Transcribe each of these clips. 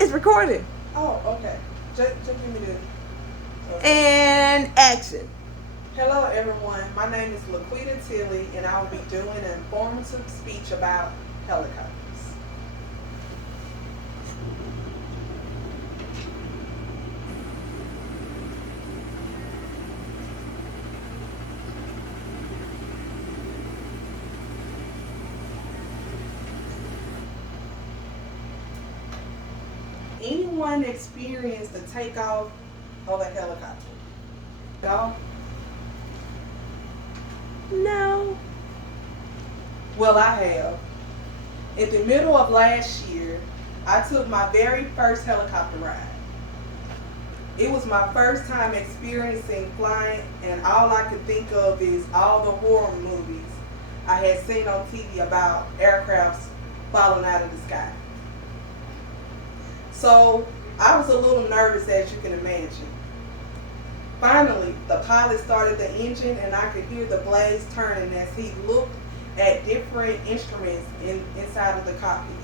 It's recorded. Oh, okay. Just give me the. And action. Hello, everyone. My name is Laquitta Tilley, and I will be doing an informative speech about helicopters. Anyone experienced the takeoff of a helicopter? No? No. Well, I have. In the middle of last year, I took my very first helicopter ride. It was my first time experiencing flying, and all I could think of is all the horror movies I had seen on TV about aircrafts falling out of the sky. So I was a little nervous, as you can imagine. Finally, the pilot started the engine, and I could hear the blades turning as he looked at different instruments inside of the cockpit.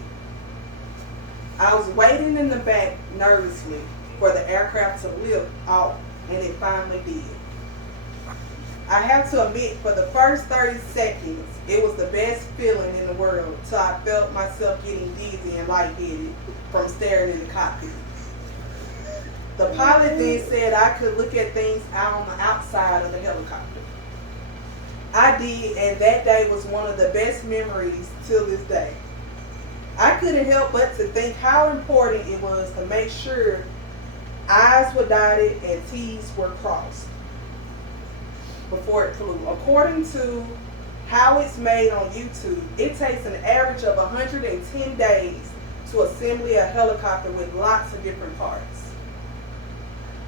I was waiting in the back nervously for the aircraft to lift off, and it finally did. I have to admit, for the first 30 seconds, it was the best feeling in the world till I felt myself getting dizzy and lightheaded from staring in the cockpit. The pilot then said I could look at things out on the outside of the helicopter. I did, and that day was one of the best memories till this day. I couldn't help but to think how important it was to make sure I's were dotted and T's were crossed before it flew. According to how it's made on YouTube, it takes an average of 110 days to assemble a helicopter with lots of different parts.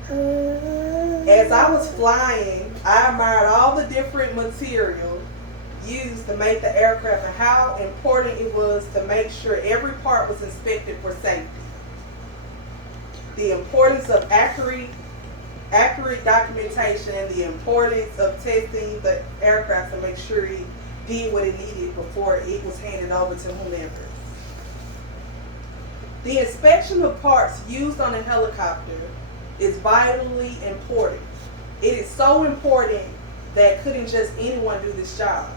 As I was flying, I admired all the different material used to make the aircraft and how important it was to make sure every part was inspected for safety. The importance of accurate documentation, and the importance of testing the aircraft to make sure it did what it needed before it was handed over to whomever. The inspection of parts used on a helicopter is vitally important. It is so important that couldn't just anyone do this job.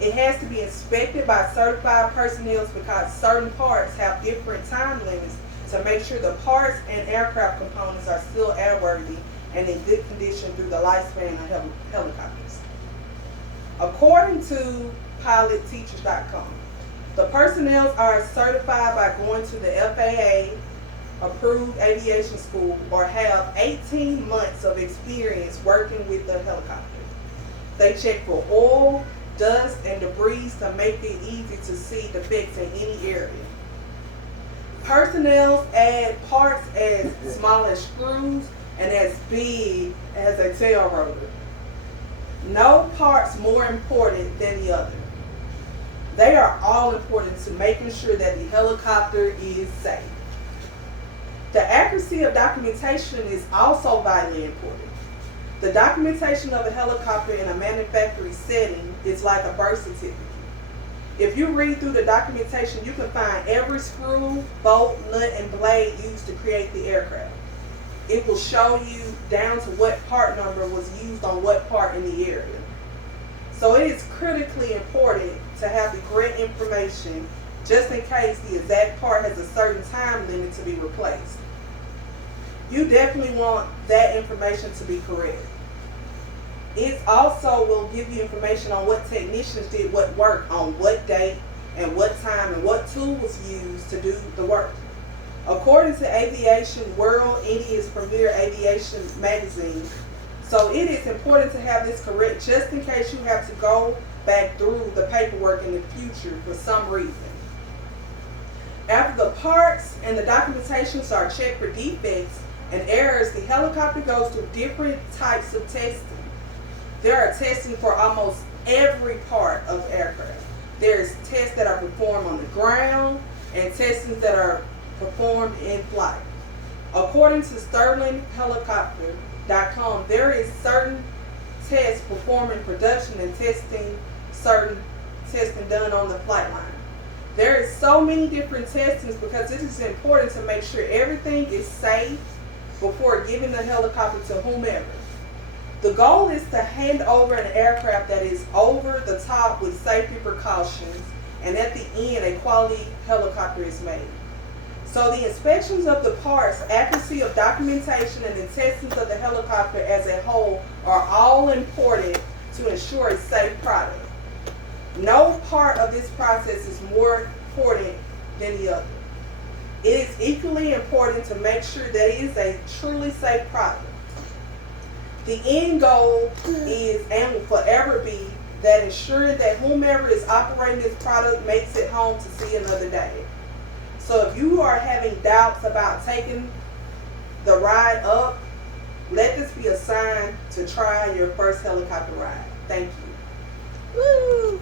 It has to be inspected by certified personnel because certain parts have different time limits to make sure the parts and aircraft components are still airworthy and in good condition through the lifespan of helicopters. According to pilotteachers.com, the personnel are certified by going to the FAA approved aviation school or have 18 months of experience working with the helicopter. They check for oil, dust, and debris to make it easy to see defects in any area. Personnel add parts as small as screws and as big as a tail rotor. No part's more important than the other. They are all important to making sure that the helicopter is safe. The accuracy of documentation is also vitally important. The documentation of a helicopter in a manufacturing setting is like a birth certificate. If you read through the documentation, you can find every screw, bolt, nut, and blade used to create the aircraft. It will show you down to what part number was used on what part in the area. So it is critically important to have the correct information just in case the exact part has a certain time limit to be replaced. You definitely want that information to be correct. It also will give you information on what technicians did what work on what date and what time and what tool was used to do the work. According to Aviation World, India's premier aviation magazine, so it is important to have this correct just in case you have to go back through the paperwork in the future for some reason. After the parts and the documentations are checked for defects and errors, the helicopter goes through different types of testing. There are testing for almost every part of the aircraft. There's tests that are performed on the ground and testings that are performed in flight. According to StirlingHelicopter.com, there is certain tests performed in production and testing certain testing done on the flight line. There is so many different testings because it is important to make sure everything is safe before giving the helicopter to whomever. The goal is to hand over an aircraft that is over the top with safety precautions, and at the end a quality helicopter is made. So the inspections of the parts, accuracy of documentation, and the testings of the helicopter as a whole are all important to ensure a safe product. No part of this process is more important than the other. It is equally important to make sure that it is a truly safe product. The end goal is and will forever be that ensuring that whomever is operating this product makes it home to see another day. So if you are having doubts about taking the ride up, let this be a sign to try your first helicopter ride. Thank you. Woo!